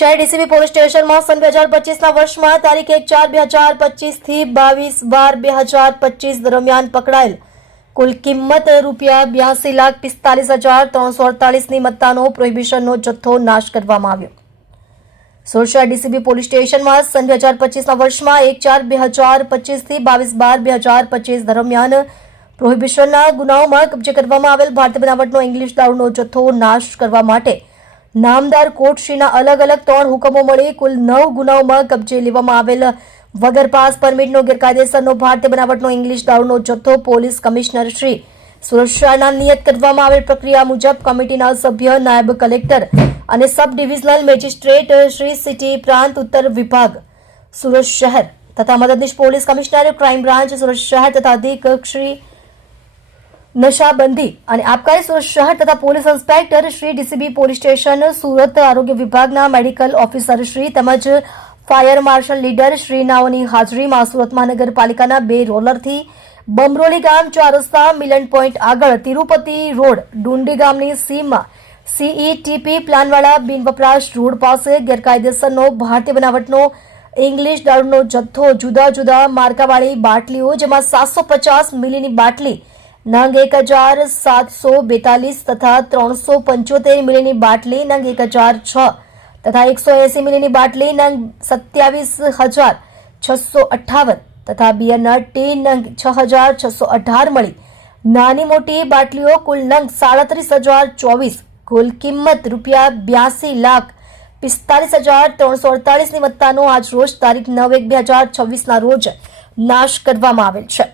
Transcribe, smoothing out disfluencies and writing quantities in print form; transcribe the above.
DCB police સ્ટેશનમાં સન 2025ના વર્ષમાં તારીખ 1/4/2025 થી 22/12/2025 દરમિયાન પકડાયેલ કુલ કિંમત ₹82,45,348ની મત્તાનો પ્રોહિબિશનનો જથ્થો નાશ કરવામાં આવ્યો। સોરઠિયા ડીસીબી પોલીસ સ્ટેશનમાં સન 2025ના વર્ષમાં 1/4/2025 થી 22/12/2025 દરમિયાન પ્રોહિબિશનના ગુનાઓમાં કબજે કરવામાં આવેલ ભારતીય બનાવટનો ઇંગ્લિશ દારૂનો જથ્થો નાશ કરવા માટે નામદાર કોર્ટશ્રીના અલગ અલગ 3 હુકમો મળી કુલ 9 ગુનાઓમાં કબજે લેવામાં આવેલ વગર પાસ પરમિટનો ગેરકાયદેસરનો ભારતીય બનાવટનો ઇંગ્લિશ દારૂનો જથ્થો પોલીસ કમિશનર શ્રી સુરક્ષાના નિયત કરવામાં આવેલ પ્રક્રિયા મુજબ કમિટીના સભ્ય નાયબ કલેક્ટર અને sub divisional magistrate Shri city પ્રાંત ઉત્તર વિભાગ સુરત શહેર તથા મદદનીશ police commissioner crime branch Surat શહેર તથા અધિક્ષક શ્રી નશાબંધી અને આબકારી સુરત શહેર તથા police inspector Shri DCB police station Surat આરોગ્ય વિભાગના મેડિકલ ઓફિસર શ્રી તેમજ ફાયર માર્શલ લીડર શ્રીનાઓની હાજરીમાં સુરત મહાનગરપાલિકાના 2 રોલરથી બમરોલી ગામ 4 રસ્તા મિલન પોઈન્ટ આગળ તિરુપતિ રોડ ડુંડી ગામની સીમમાં CETP પ્લાનવાળા બિનવપરાશ રોડ પાસે ગેરકાયદેસરનો ભારતીય બનાવટનો ઇંગ્લિશ દારૂનો જથ્થો જુદા જુદા માર્કાવાળી બાટલીઓ જેમાં 750 મિલીની બાટલી નંગ 1742 તથા 375 મિલીની બાટલી નંગ 1006 તથા 180 મિલીની બાટલી નંગ 27,658 તથા બિયરના ટી નંગ 6,618 મળી નાની મોટી બાટલીઓ કુલ નંગ 37,024 કુલ કિંમત ₹82,45,348ની મત્તાનો આજ રોજ તારીખ 9/1/2026ના રોજ નાશ કરવામાં આવેલ છે।